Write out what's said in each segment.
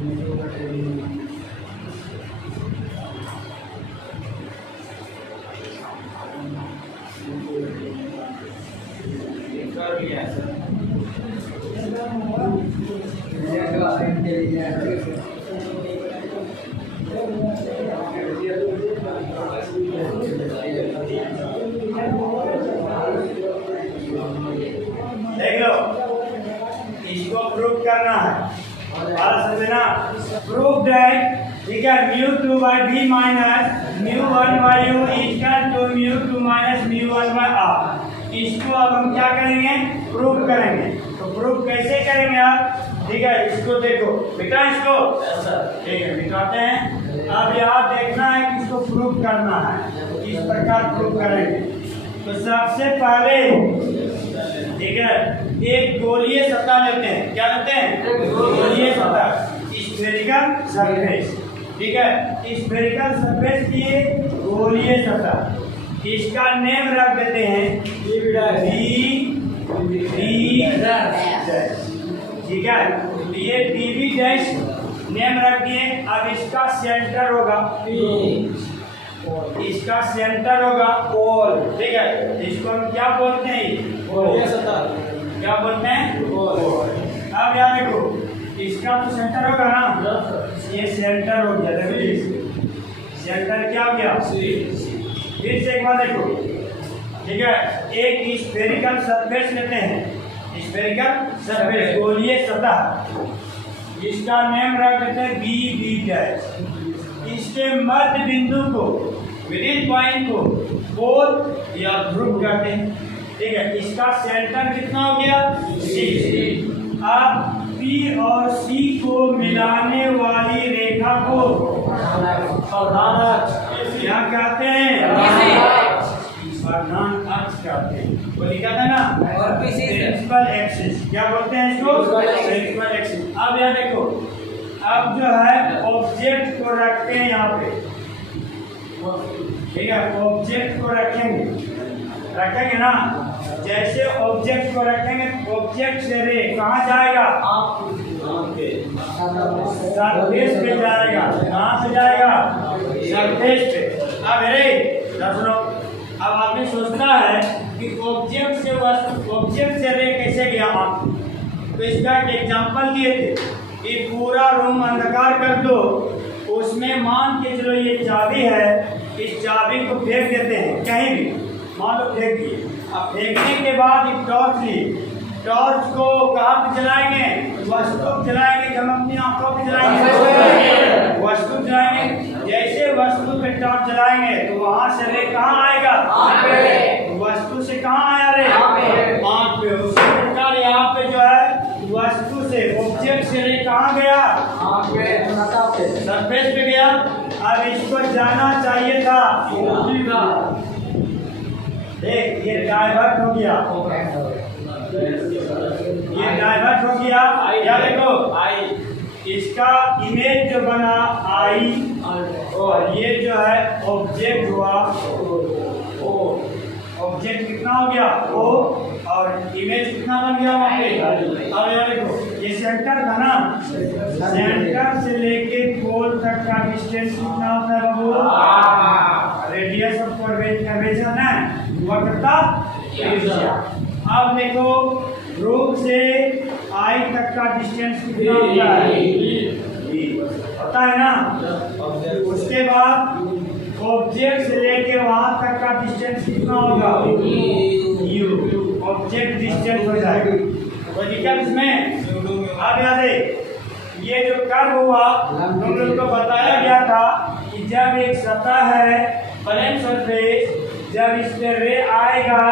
देख लो, इसको प्रूव करना है। बात समझना, प्रूव दैट, ठीक है, μ2 by b minus μ1 by u equal to μ2 minus μ1 by r। इसको अब हम क्या करेंगे, प्रूव करेंगे। तो प्रूव कैसे करेंगे आप, ठीक है, इसको देखो बेटा, इसको ठीक है बिठाते हैं। अब यहाँ देखना है कि इसको प्रूव करना है, इस प्रकार प्रूव करेंगे। तो सबसे पहले, ठीक है, एक गोलीय सतह लेते हैं। क्या लेते हैं, गोलीय सतह, स्फेरिकल सरफेस, ठीक है, स्फेरिकल सरफेस की गोलीय सतह। इसका नेम रख देते हैं ठीक है, ये डीबी डैश नेम रख दिए। अब इसका सेंटर होगा, इसका सेंटर होगा पोल, ठीक है, इसको हम क्या बोलते हैं, गोलीय सतह, क्या बोलते हैं, पोल। अब याद रखो, इसका तो सेंटर होगा ना, ये सेंटर हो गया, सेंटर क्या हो गया, फिर से एक बार देखो, ठीक है, एक स्फेरिकल सरफेस लेते हैं, स्फेरिकल सरफेस गोलीय सतह, इसका नेम रख देते हैं बी डैश। इसके मध्य बिंदु को, मिडिल पॉइंट को पोल या ध्रुव कहते हैं, ठीक है। इसका सेंटर कितना हो गया, सी। अब पी और सी को मिलाने वाली रेखा को क्या कहते हैं, प्रधान अक्ष कहते हैं। वो लिखा था ना, प्रिंसिपल एक्सिस, क्या बोलते हैं इसको, प्रिंसिपल एक्सिस। अब यहाँ देखो, अब जो है ऑब्जेक्ट को रखते हैं यहाँ पे, ठीक है, ऑब्जेक्ट को रखेंगे ना। जैसे ऑब्जेक्ट को रखेंगे, ऑब्जेक्ट से रे कहाँ जाएगा, सरफेस पे जाएगा। कहाँ पे जाएगा, सरफेस पे। अब रे सुनो, अब आपने सोचना है कि ऑब्जेक्ट से रे कैसे गया आप, तो इसका एक एग्जांपल दिए थे कि पूरा रूम अंधकार कर दो, उसमें मान के चलो ये चाबी है, इस चाबी को फेंक देते हैं कहीं भी, मान लो फेंक दिए। अब फेंकने के बाद एक टॉर्च ली, टॉर्च को कहाँ पे जलाएंगे, वस्तु जलाएंगे, हम अपनी आंखों पे जलाएंगे, वस्तु जलाएंगे। जैसे वस्तु पे टॉर्च जलाएंगे तो वहां से रे कहाँ आएगा, वस्तु से कहाँ आया रे, आँख पे। उसी प्रकार यहाँ पे जो है वस्तु से, ऑब्जेक्ट से रे कहाँ गया, सरफेस पे गया। अब इसको जाना चाहिए था, देख ये डाइवर्ट हो गया, ये डाइवर्ट हो गया। या देखो इसका इमेज जो बना आई, और ये जो है ऑब्जेक्ट हुआ, ऑब्जेक्ट कितना हो गया ओ, और इमेज कितना बन गया वहाँ पे। अब यार देखो, ये सेंटर था ना, सेंटर से लेके पोल तक का डिस्टेंस कितना होता है बाबू, रेडियस ऑफ कर्वेचर है, वक्रता त्रिज्या। अब देखो ध्रुव से आई तक का डिस्टेंस कितना होता है, पता है ना। उसके बाद ऑब्जेक्ट से लेके वहां तक का डिस्टेंस कितना होगा, यू, ऑब्जेक्ट डिस्टेंस हो जाएगा। तो दिक्कत इसमें। अब याद है, ये जो कर्व हुआ तुम लोग को बताया गया था कि जब एक सतह है प्लेन सरफेस, जब इस पे रे आएगा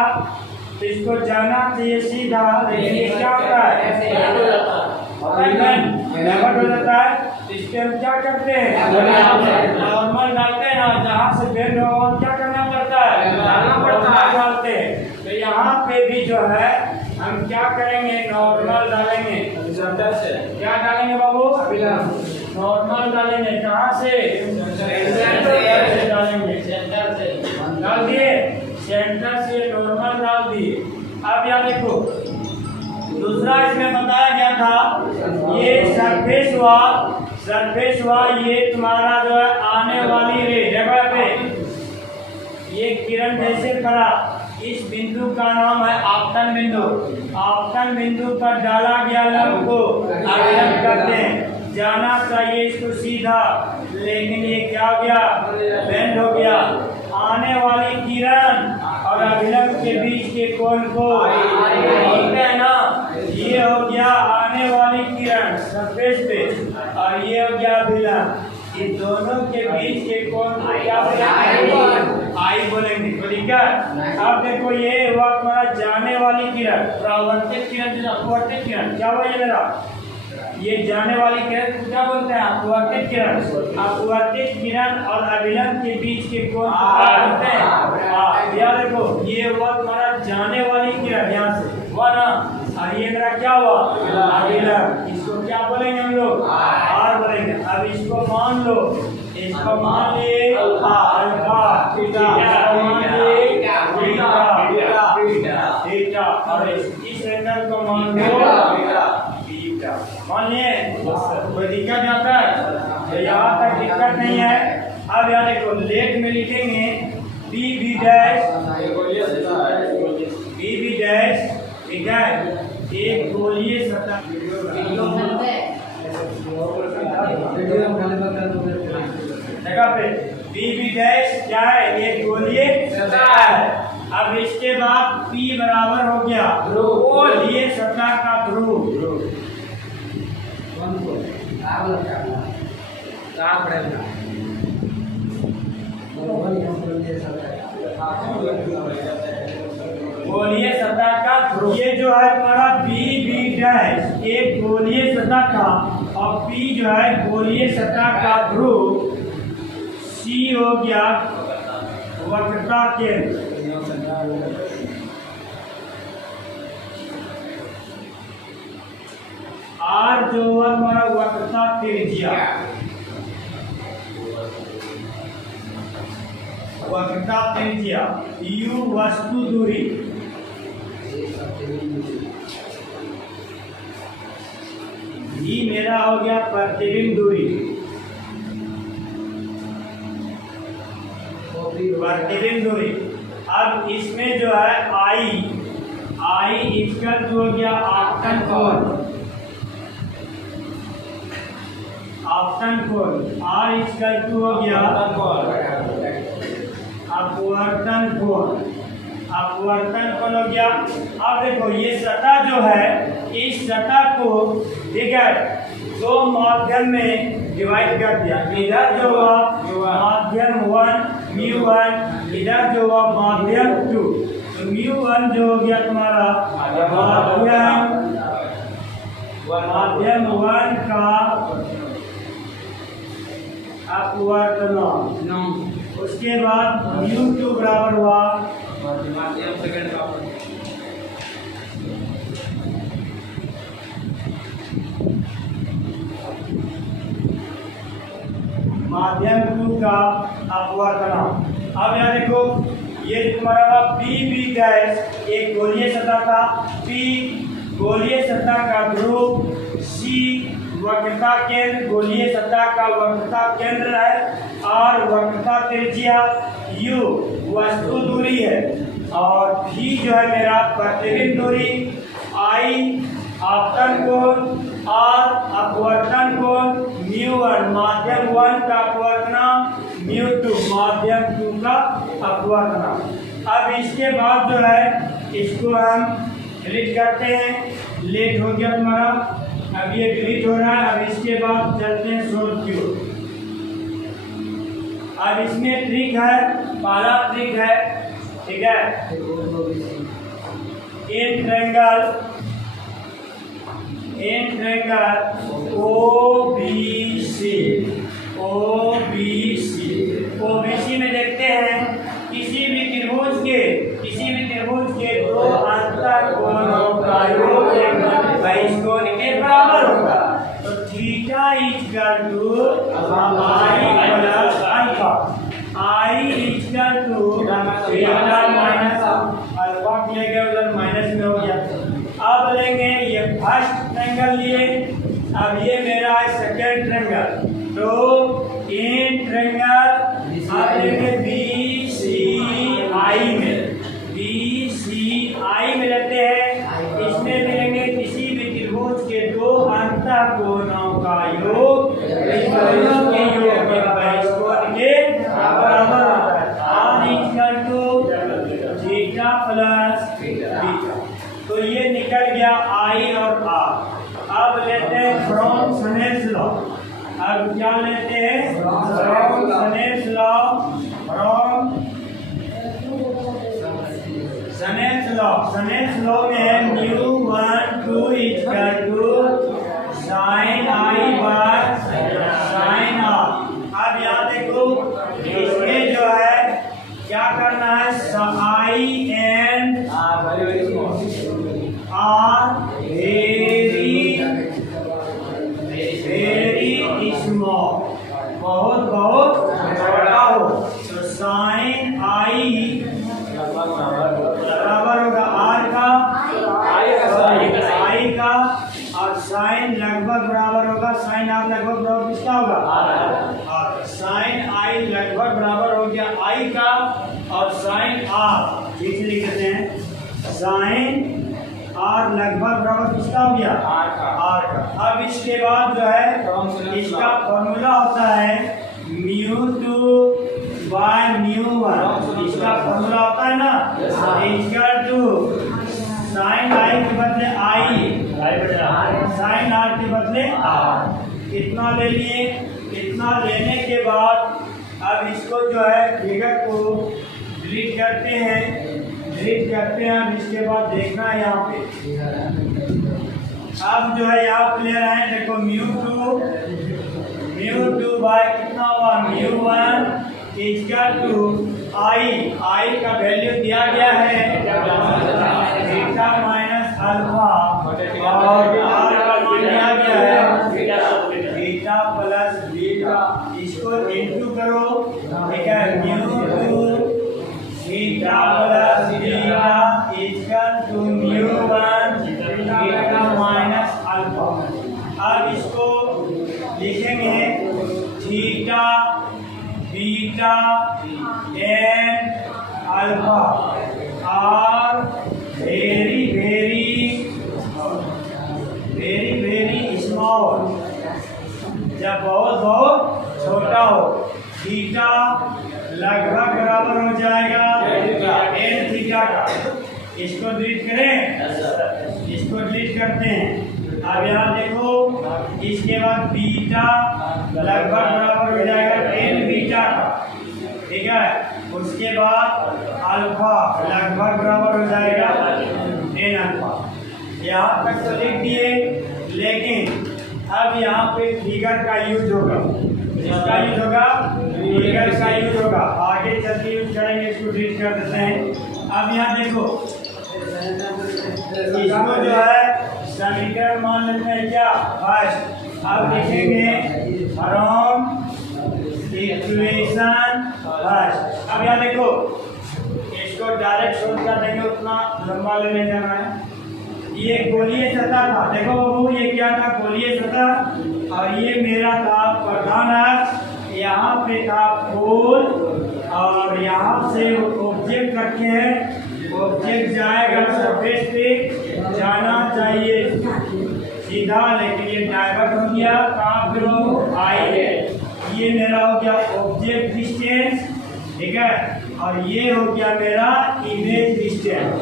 तो इसको जाना चाहिए सीधा, लेकिन ये क्या होता है, डाइवर्ट हो जाता है। इसके हम क्या करते हैं, नॉर्मल डालते हैं ना, जहाँ से बेंड होगा क्या करना पड़ता है, डालना पड़ता है, डालते हैं। तो यहाँ पे भी जो है हम क्या करेंगे, नॉर्मल डालेंगे। क्या डालेंगे बाबू, नॉर्मल डालेंगे। कहाँ से, सेंटर से डालेंगे, सेंटर से डाल दिए, सेंटर से नॉर्मल डाल दिए। अब यहाँ देखो, दूसरा इसमें बताया गया था, ये सरफेस हुआ, सरफेस हुआ ये तुम्हारा जो है आने वाली रे जगह पे ये किरण जैसे खड़ा, इस बिंदु का नाम है आपतन बिंदु। आपतन बिंदु पर डाला गया लंब को अभिलंब कहते हैं। जाना चाहिए इसको सीधा, लेकिन ये क्या हो गया, बेंड हो गया। आने वाली किरण और अभिलंब के बीच के कोण को बोलते हैं ना, ये हो गया आने वाली किरण सरफेस पे और ये हो गया अभिलंब। इन दोनों के बीच के कोण को क्या बोलेंगे, आई बोलेंगे। ठीक है। अब देखो ये हुआ तुम्हारा जाने वाली किरण, परावर्तित किरण, अपवर्तित किरण क्या हुआ ये मेरा, ये जाने वाली किरण को क्या बोलते हैं, अपवर्तित किरण। अपवर्तित किरण और अभिलंब के बीच के कोण को क्या बोलते हैं। याद रखो ये हुआ तुम्हारा जाने वाली किरण, यहाँ से हुआ ना, और ये मेरा क्या हुआ, अभिलंब। इसको क्या बोलेंगे हम लोग, आर बोलेंगे। अब इसको मान लो, इसको मान लिए अल्फा, थीटा, और इस एंगल को मान लो बीटा। मान लिए, कोई दिक्कत आता है, यहाँ तक दिक्कत नहीं है। अब यहाँ देखो लेट में लिखेंगे B B dash, B B dash, ठीक है, एक गोलीय सतह जगह पे बी बी डैश क्या है, एक गोलीय सतह है। अब इसके बाद P बराबर हो गया गोलीय सतह का ध्रुव। गोलीय सतह का ध्रुव, ये जो है तुम्हारा बी बी डैश एक गोलीय सतह का, और P जो है गोलीय सतह का ध्रुव, C हो गया वक्रता केंद्र। R जो है हमारा वक्रता त्रिज्या, वक्रता त्रिज्या। U वस्तु दूरी, E मेरा हो गया प्रतिबिंब दूरी, प्रतिबिंब दूरी। अब इसमें जो है I इक्वल हो गया आपतन कोण, आपतन कोण। R इक्वल हो गया अपवर्तन कोण, अपवर्तन कोण हो गया। अब देखो ये सतह जो है, इस सतह को ठीक है दो माध्यम में डिवाइड कर दिया। इधर जो हुआ माध्यम 1 μ1, इधर जो हुआ माध्यम 2। तो μ1 जो हो गया तुम्हारा माध्यम 1 का अपवर्तन, उसके बाद μ2 बराबर हुआ माध्यम 2 का अपवर्तन। अब यहाँ देखो ये तुम्हारा बी बी डैश एक गोलीय सतह था, P गोलीय सतह का ध्रुव, C वक्रता केंद्र, गोलीय सतह का वक्रता केंद्र है, और वक्रता त्रिज्या, U वस्तु दूरी है, और V जो है मेरा प्रतिबिंब दूरी, I आपतन कोण, R अपवर्तन कोण, μ1 माध्यम 1 का अपवर्तन, μ2 माध्यम 2 का अपवर्तन। अब इसके बाद जो है इसको हम डिलीट करते हैं। लेट हो गया तुम्हारा, अब ये डिलीट हो रहा है। अब इसके बाद चलते हैं सोल्व की ओर। अब इसमें ट्रिक है, पहला ट्रिक है, ठीक है, इन ट्रायंगल ओबीसी में देखते हैं किसी भी त्रिभुज के दो अंतःकोणों का योग बहिष्ठ कोण के बराबर होगा। तो theta equal to I plus alpha, I equal to theta minus alpha किया गया, उधर माइनस में हो गया। अब लेंगे ये फर्स्ट ट्रायंगल लिए, अब ये मेरा है सेकेंड ट्रायंगल, तो इन ट्रायंगल आप लेंगे BCI में, BCI में लेते हैं। इसमें मिलेंगे किसी भी त्रिभुज के दो अंतःकोणों का योग, इस दोनों के योग के बराबर के बराबर होता है। R equal to theta plus beta. तो ये निकल गया I और R। अब लेते हैं फ्रॉम स्नेल्स लॉ। अब क्या लेते हैं? From Snell's law, from Snell's law. Snell's law में है μ1 2 equal to sin I by sin R। अब यहाँ देखो, इसमें जो है क्या करना है, I and R very small, बहुत बहुत छोटा हो। तो साइन I बराबर होगा R का, I का, और साइन लगभग बराबर होगा, साइन R लगभग बराबर किसका होगा, R। साइन I लगभग बराबर हो गया I का, और साइन R ठीक से लिख देते हैं, साइन R लगभग बराबर किसका हो गया, R का। अब इसके बाद जो है इसका फॉर्मूला होता है μ2 बाय μ1। इसका फॉर्मूला होता है ना, इक्वल टू साइन I के बदले I, साइन R के बदले R। इतना ले लिए। इतना लेने के बाद अब इसको जो है फिगर को डिलीट करते हैं, अब इसके बाद देखना है यहाँ पे। अब जो है यहाँ पे ले रहे हैं, देखो μ2 बाय कितना हुआ, μ1 इक्वल टू I का वैल्यू दिया गया है बीटा माइनस अल्फा, और R का मान दिया गया है बीटा प्लस बीटा। इसको इंटू करो, ठीक है, μ2 beta plus beta equal to μ1 beta minus alpha. अब इसको लिखेंगे theta beta and alpha are very small, जब बहुत बहुत छोटा हो। थीटा लगभग बराबर हो जाएगा एन थीटा का। इसको डिलीट करें, इसको डिलीट करते हैं। अब यहाँ देखो, इसके बाद बीटा लगभग बराबर हो जाएगा एन बीटा का, ठीक है। उसके बाद अल्फा लगभग बराबर हो जाएगा एन अल्फा। यहाँ तक तो लिख दिए, लेकिन अब यहाँ पे फिगर का यूज होगा, इसका यूज होगा, फिगर का यूज होगा। आगे चलते यूज करेंगे, इसको डिलीट कर देते हैं। अब यहाँ देखो, इसको जो है समीकरण मान लेते हैं क्या, फर्स्ट। अब लिखेंगे फ्रॉम इक्वेशन फर्स्ट। अब यहाँ देखो, इसको डायरेक्ट सोल्व कर देंगे, उतना लंबा लेने जाना है। ये गोलीय सतह था, देखो बाबू, ये क्या था, गोलीय सतह, और ये मेरा था प्रधान अक्ष। यहाँ पे था पोल, और यहाँ से ऑब्जेक्ट रखे हैं, ऑब्जेक्ट जाएगा सरफेस पे, जाना चाहिए सीधा, लेकिन ये डाइवर्ट हो गया, कहाँ पे हो, आई है। ये मेरा हो गया ऑब्जेक्ट डिस्टेंस, ठीक है, और ये हो गया मेरा इमेज डिस्टेंस।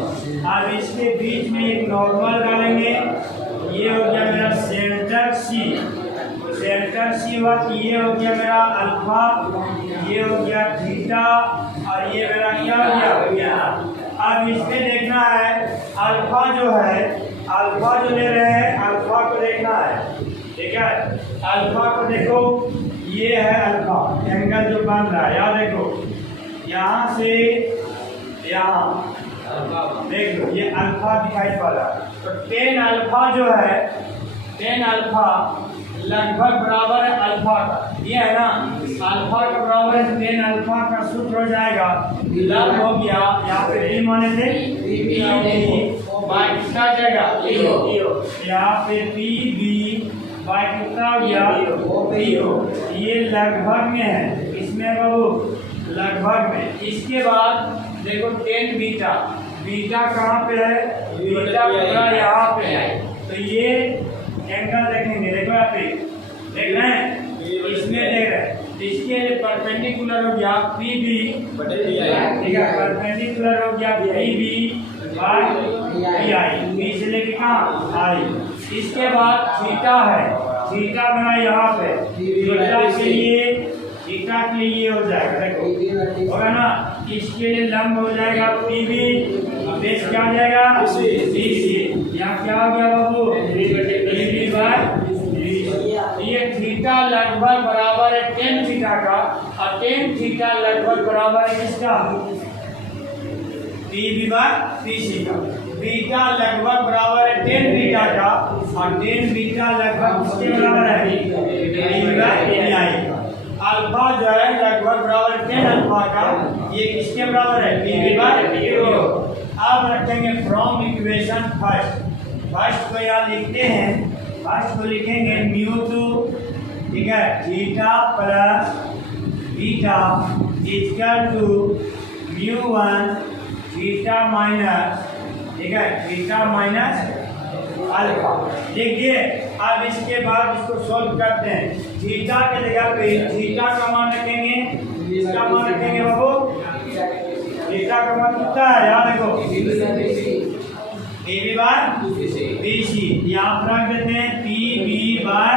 अब इसके बीच में एक नॉर्मल डालेंगे, ये हो गया मेरा सेंटर सी, सेंटर सी हुआ, ये हो गया मेरा अल्फा, ये हो गया थीटा, और ये मेरा क्या हो गया। अब इसमें देखना है अल्फा जो है, अल्फा जो ले रहे हैं, अल्फा को देखना है, ठीक है। अल्फा को देखो, ये है अल्फा एंगल जो बन रहा है, यहाँ देखो, यहाँ से यहाँ देख लो, ये अल्फा दिखाई पड़ रहा है। तो टेन अल्फा जो है, टेन अल्फा लगभग बराबर है अल्फा का, ये है ना, अल्फा का बराबर है टेन अल्फा का सूत्र हो जाएगा, लग हो गया, यहाँ पे डी माने थे बाय कितना जाएगा, यहाँ पे पी बी बाय कितना हो गया ये लगभग में है, इसमें बाबू लगभग में। इसके बाद देखो टेन बीटा, बीटा कहाँ पे है, बीटा पूरा यहाँ पे है, तो ये एंगल देखेंगे, देखो यहाँ पे देख रहे हैं, इसमें देख रहे हैं, इसके परपेंडिकुलर हो गया पी बी, ठीक है, परपेंडिकुलर हो गया P B by P I, B से लेके कहाँ आई। इसके बाद थीटा है, थीटा बना यहाँ पे, थीटा के लिए ये हो जाएगा, देखो होगा ना, इसके लिए लंब हो जाएगा पी बी, बेस क्या हो जाएगा सी सी, यहाँ क्या हो गया बाबू पी बी बाय, ये थीटा लगभग बराबर है टेन थीटा का, और टेन थीटा लगभग बराबर है किसका, P B by P C का। बीटा लगभग बराबर है टेन बीटा का, और टेन बीटा लगभग किसके बराबर है, P B by P I का। अल्फा जो है लगभग बराबर टेन अल्फा का, ये किसके बराबर है, P B by P O. अब रखेंगे फ्रॉम इक्वेशन फर्स्ट को यहाँ लिखते हैं, फर्स्ट को लिखेंगे म्यू टू, ठीक है, theta plus beta equal to mu one theta minus, ठीक है, थीटा माइनस अल्फा। देखिए अब इसके बाद इसको सॉल्व करते हैं, थीटा के जगह पे थीटा का मान रखेंगे, इसका मान रखेंगे बाबू, थीटा का मान कितना है, यहाँ देखो P B by P C, यहाँ पर रख देते हैं P B by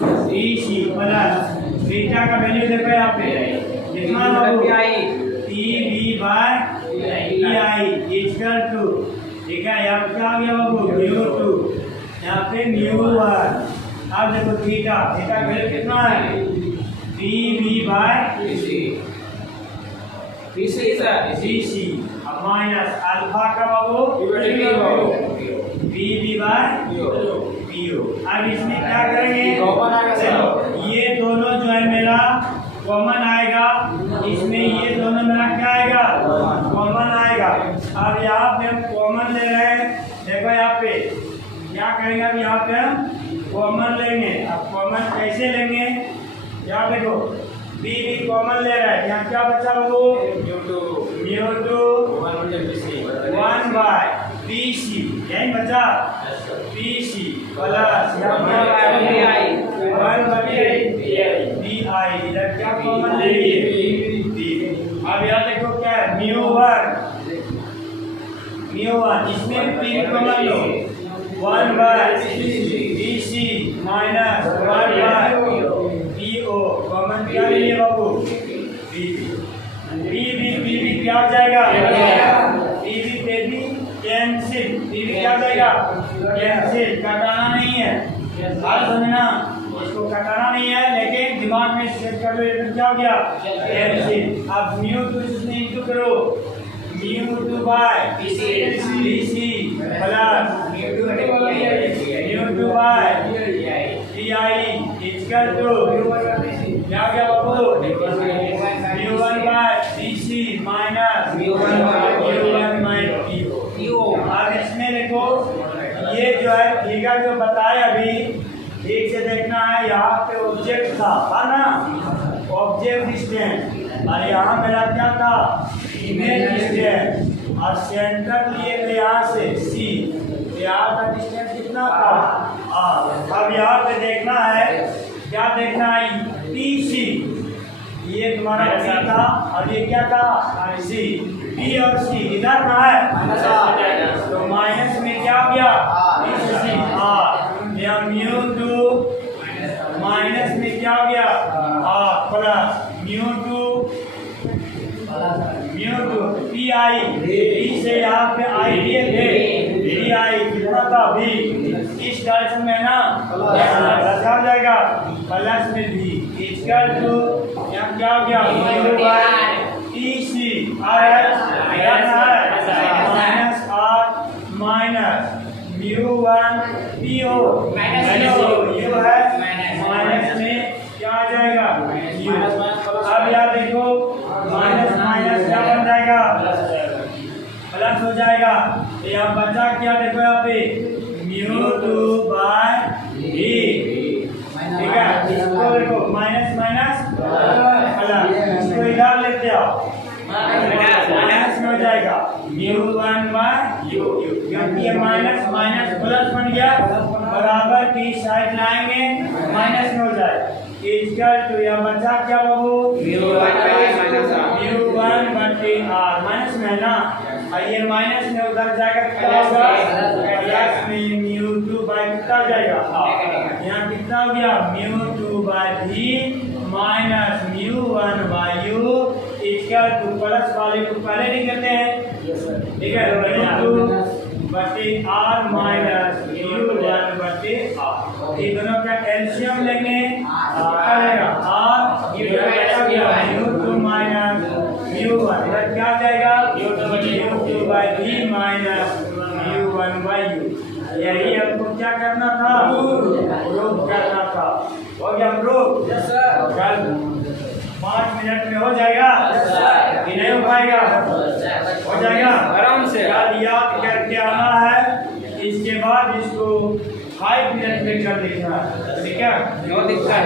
P C plus beta का वैल्यू देखो यहाँ पे कितना बाबू P B by P I equal to, ठीक है, यहाँ क्या आ गया बाबू म्यू टू, यहाँ पे म्यू वन। अब देखो थीटा, थीटा का वैल्यू कितना है P B by P C minus alpha का बाबू P B by P O. अब इसमें क्या करेंगे, ये दोनों जो है मेरा कॉमन आएगा, इसमें ये दोनों मेरा क्या आएगा कॉमन आएगा। अब यहाँ पे हम कॉमन ले रहे हैं, देखो यहाँ पे क्या करेंगे, अब यहाँ पे हम कॉमन लेंगे। अब कॉमन कैसे लेंगे, यहाँ देखो बी बी कॉमन ले रहा है, यहाँ क्या बचा वो mu two one by P C, यही बचा P C plus one by P I, इधर क्या कॉमन ले लिए। अब यहाँ देखो क्या है म्यू वन, इसमें पी कॉमन लो, one by P C minus one by P O, common क्या लिए बाबू पी बी क्या हो जाएगा, P B cancel, P B क्या हो जाएगा कैंसिल, कटाना नहीं है, बात समझना, इसको कटाना नहीं है, लेकिन दिमाग में सेट कर लो, ये क्या हो गया कैंसिल। अब म्यू टू इसमें इंटू करो, mu two by P C plus mu two by P I equal to क्या हो गया बाबू mu one by P C minus mu one minus P O. अब इसमें देखो ये जो है फिगर जो बताए अभी ठीक से देखना है, यहाँ पे ऑब्जेक्ट था ना, ऑब्जेक्ट डिस्टेंस, और यहाँ मेरा क्या था इमेज डिस्टेंस, और सेंटर लिए थे यहाँ से सी, यहाँ का डिस्टेंस कितना था। अब यहाँ पे देखना है, क्या देखना है पी सी, ये तुम्हारा पी था और ये क्या था सी, पी और सी इधर कहाँ है, तो माइनस में क्या हो गया सी आर, या म्यू टू माइनस में क्या हो गया R plus mu two P I, पी से यहाँ पे आई लिए थे, पी आई कितना था भी, इस डायरेक्शन में ना प्लस आ जाएगा, प्लस में भी इक्वल टू यहाँ क्या हो गया mu by P C R minus R minus mu one P O, U है माइनस में क्या आ जाएगा यू। अब यार देखो माइनस माइनस क्या बन जाएगा प्लस हो जाएगा, तो यहाँ बचा क्या देखो यहाँ पे म्यू टू बाय वी, ठीक है, इसको देखो माइनस माइनस प्लस, इसको इधर लेते आओ, माइनस में हो जाएगा म्यू वन बाय यू, क्योंकि ये माइनस माइनस प्लस बन गया, बराबर की साइड लाएंगे माइनस में हो जाएगा, इक्वल टू यह बचा क्या बाबू म्यू वन बटे आर, माइनस में है ना, और ये माइनस में उधर जाएगा कितना होगा प्लस में म्यू टू बाय कितना हो जाएगा, यहाँ कितना हो गया म्यू टू बाय भी minus mu one by U equal to plus वाले को पहले निकलते हैं, ठीक है, म्यू टू बटे आर माइनस म्यू वन बटे आर, ये दोनों का एलसीएम लेंगे क्या रहेगा R mu two minus mu one, इधर क्या जाएगा म्यू टू बाय भी minus mu one by U, यही हमको क्या करना था प्रूफ करना था, हो गया प्रूफ, कल 5 मिनट में हो जाएगा कि नहीं हो पाएगा, हो जाएगा आराम से, कल याद करके आना है, इसके बाद इसको 5 मिनट में कर देखना है, ठीक है, नो दिक्कत।